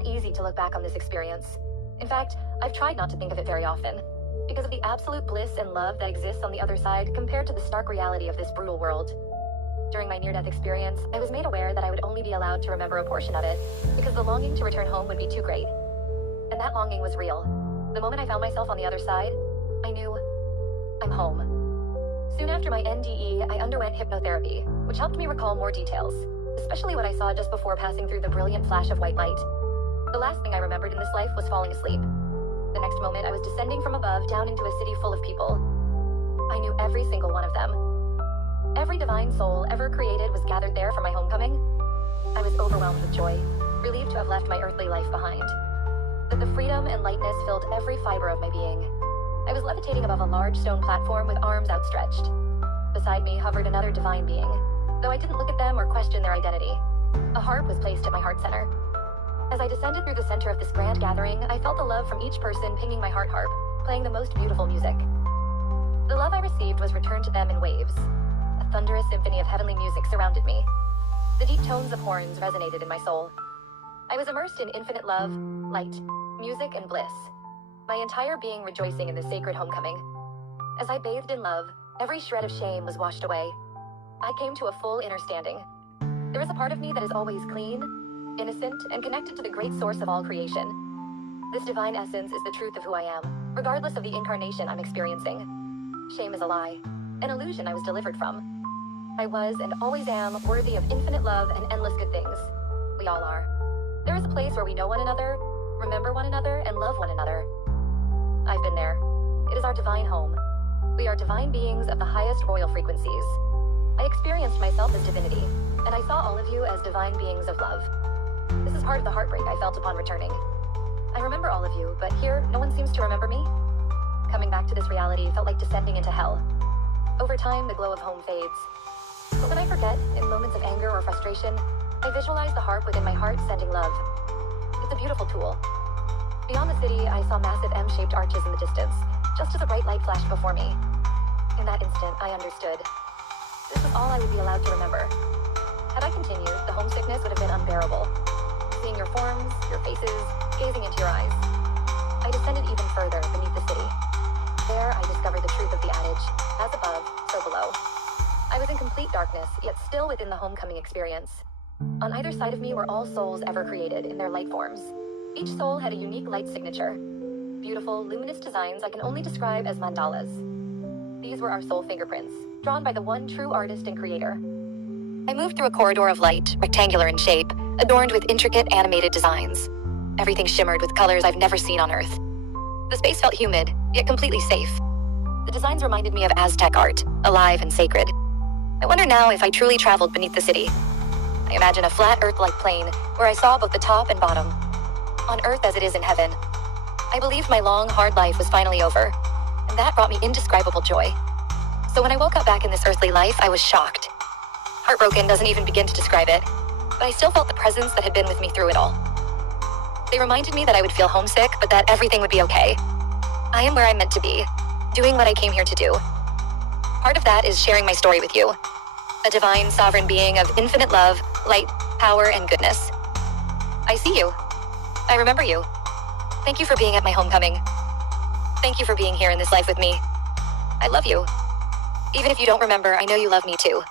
not easy to look back on this experience. In fact, I've tried not to think of it very often, because of the absolute bliss and love that exists on the other side compared to the stark reality of this brutal world. During my near-death experience, I was made aware that I would only be allowed to remember a portion of it, because the longing to return home would be too great. And that longing was real. The moment I found myself on the other side, I knew I'm home. Soon after my NDE, I underwent hypnotherapy, which helped me recall more details, especially what I saw just before passing through the brilliant flash of white light. The last thing I remembered in this life was falling asleep. The next moment, I was descending from above down into a city full of people. I knew every single one of them. Every divine soul ever created was gathered there for my homecoming. I was overwhelmed with joy, relieved to have left my earthly life behind. That the freedom and lightness filled every fiber of my being. I was levitating above a large stone platform with arms outstretched. Beside me hovered another divine being, though I didn't look at them or question their identity. A harp was placed at my heart center. As I descended through the center of this grand gathering, I felt the love from each person pinging my heart harp, playing the most beautiful music. The love I received was returned to them in waves. A thunderous symphony of heavenly music surrounded me. The deep tones of horns resonated in my soul. I was immersed in infinite love, light, music, and bliss, my entire being rejoicing in this sacred homecoming. As I bathed in love, every shred of shame was washed away. I came to a full understanding. There is a part of me that is always clean, innocent, and connected to the great source of all creation. This divine essence is the truth of who I am, regardless of the incarnation I'm experiencing. Shame is a lie, an illusion I was delivered from. I was and always am worthy of infinite love and endless good things. We all are. There is a place where we know one another, remember one another, and love one another. I've been there. It is our divine home. We are divine beings of the highest royal frequencies. I experienced myself as divinity, and I saw all of you as divine beings of love. This is part of the heartbreak I felt upon returning. I remember all of you, but here, no one seems to remember me. Coming back to this reality felt like descending into hell. Over time, the glow of home fades. But when I forget, in moments of anger or frustration, I visualize the harp within my heart sending love. It's a beautiful tool. Beyond the city, I saw massive M-shaped arches in the distance, just as a bright light flashed before me. In that instant, I understood. This was all I would be allowed to remember. Had I continued, the homesickness would have been unbearable. Seeing your forms, your faces, gazing into your eyes. I descended even further beneath the city. There, I discovered the truth of the adage, as above, so below. I was in complete darkness, yet still within the homecoming experience. On either side of me were all souls ever created in their light forms. Each soul had a unique light signature. Beautiful, luminous designs I can only describe as mandalas. These were our soul fingerprints, drawn by the one true artist and creator. I moved through a corridor of light, rectangular in shape, adorned with intricate animated designs. Everything shimmered with colors I've never seen on Earth. The space felt humid, yet completely safe. The designs reminded me of Aztec art, alive and sacred. I wonder now if I truly traveled beneath the city. I imagine a flat Earth-like plain, where I saw both the top and bottom. On Earth as it is in heaven. I believed my long, hard life was finally over, and that brought me indescribable joy. So when I woke up back in this earthly life, I was shocked. Heartbroken doesn't even begin to describe it, but I still felt the presence that had been with me through it all. They reminded me that I would feel homesick, but that everything would be okay. I am where I'm meant to be, doing what I came here to do. Part of that is sharing my story with you. A divine, sovereign being of infinite love, light, power, and goodness. I see you. I remember you. Thank you for being at my homecoming. Thank you for being here in this life with me. I love you. Even if you don't remember, I know you love me too.